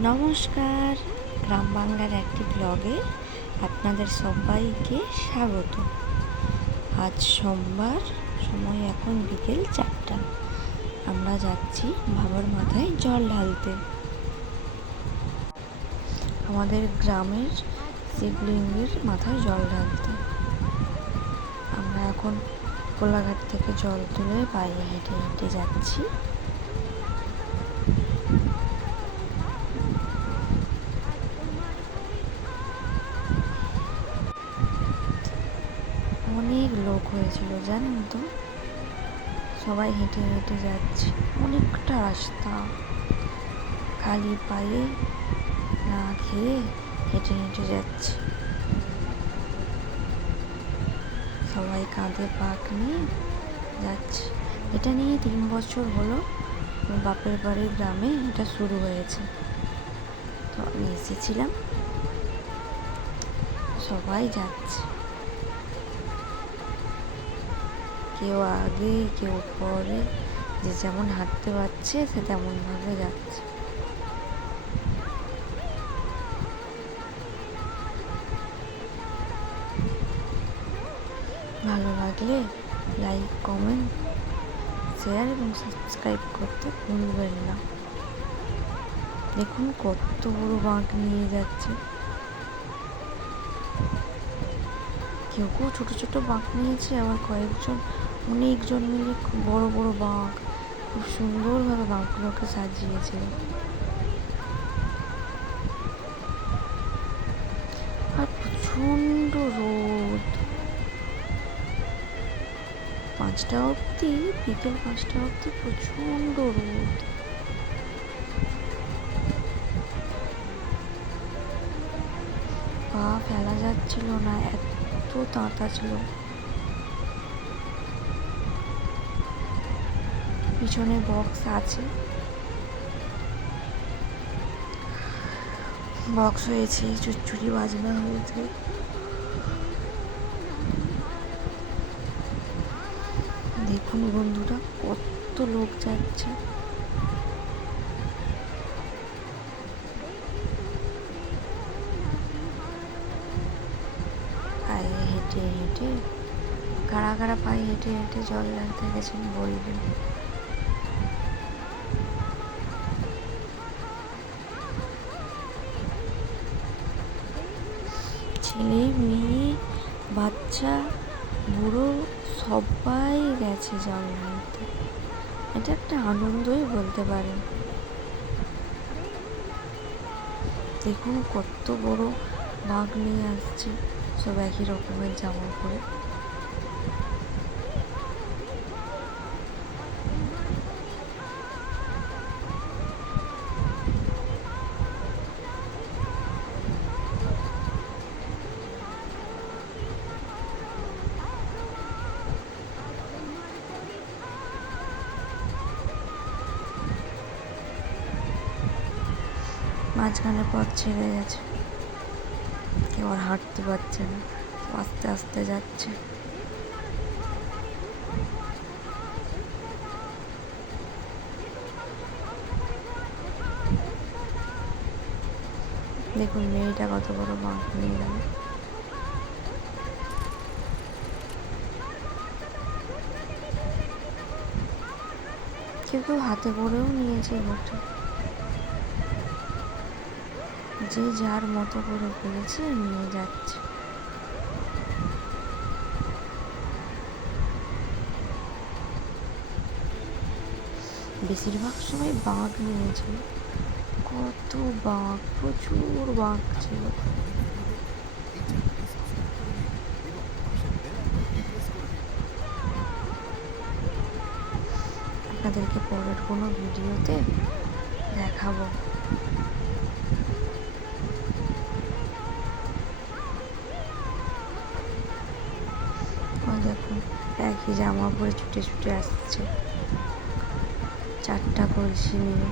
নমস্কার, গ্রাম বাংলার একটি ব্লগে আপনাদের সবাইকে স্বাগত। আজ সোমবার, সময় এখন বিকেল 4টা। আমরা যাচ্ছি বাবার মাথায় জল ঢালতে। আমাদের গ্রামের শিবলিঙ্গের মাথায় জল ঢালতে আমরা এখন কোলাঘাট থেকে জল তুলে পায়ে হেঁটে হেঁটে যাচ্ছি। অনেক লোক হয়েছিল জানেন তো, সবাই হেঁটে হেঁটে যাচ্ছে। অনেকটা রাস্তা খালি পায়ে না খেয়ে হেঁটে হেঁটে যাচ্ছে। সবাই কাঁধে পাক নিয়ে যাচ্ছে। এটা নিয়ে 3 বছর হলো বাপের বাড়ির গ্রামে এটা শুরু হয়েছে। তো আমি এসেছিলাম, সবাই যাচ্ছে, কেউ আগে কেউ পরে, যে যেমন হাঁটতে পারছে সে তেমনভাবে যাচ্ছে। ভালো লাগলে লাইক, কমেন্ট, শেয়ার এবং সাবস্ক্রাইব করতে ভুলবেন না। দেখুন কত বড় বাঁক নিয়ে যাচ্ছে। কেউ কেউ ছোটো ছোটো বাঁক নিয়েছে, আবার কয়েকজন অনেকজন মিলে খুব বড় বড় বাঁক, খুব সুন্দরভাবে বাঁকগুলোকে সাজিয়েছে। আর প্রচণ্ড রোদ। 5টা অবধি, বিকেল 5টা অবধি প্রচণ্ড রোদ। পা ফেলা যাচ্ছিল না, এত তাঁতা ছিল। পিছনে বক্স আছে, বক্স হয়েছে, চুরচুরি বাজনা হয়েছে। দেখুন বন্ধুরা, কত লোক যাচ্ছে। পায়ে হেঁটে হেঁটে, কারা কারা পায়ে হেঁটে হেঁটে জল ঢালতে গেছেন বলবেন। ছেলে মেয়ে বাচ্চা বুড়ো সবাই গেছে জল ঢালতে। এটা একটা আনন্দই বলতে পারেন। দেখুন কত বড় বাঁক নিয়ে আসছে, সব একই রকমের জামা পরে। মাঝখানে পথ ছেড়ে গেছে, কেউ আর হাঁটতে পারছে না, আস্তে আস্তে যাচ্ছে। দেখুন মেয়েটা কত বড় বাঁক নিয়ে গেল। কেউ কেউ হাতে করেও নিয়েছে বটে, যে যার মতো করে পেরেছে নিয়ে যাচ্ছে। বেশিরভাগ সময় বাঘ নিয়েছিল, কত বাঘ, প্রচুর বাঘ ছিল। আপনাদেরকে পরের কোনো ভিডিওতে দেখাবো। দেখুন একই জামা পরে ছুটে ছুটে আসছে 4টা কলসি নিয়ে।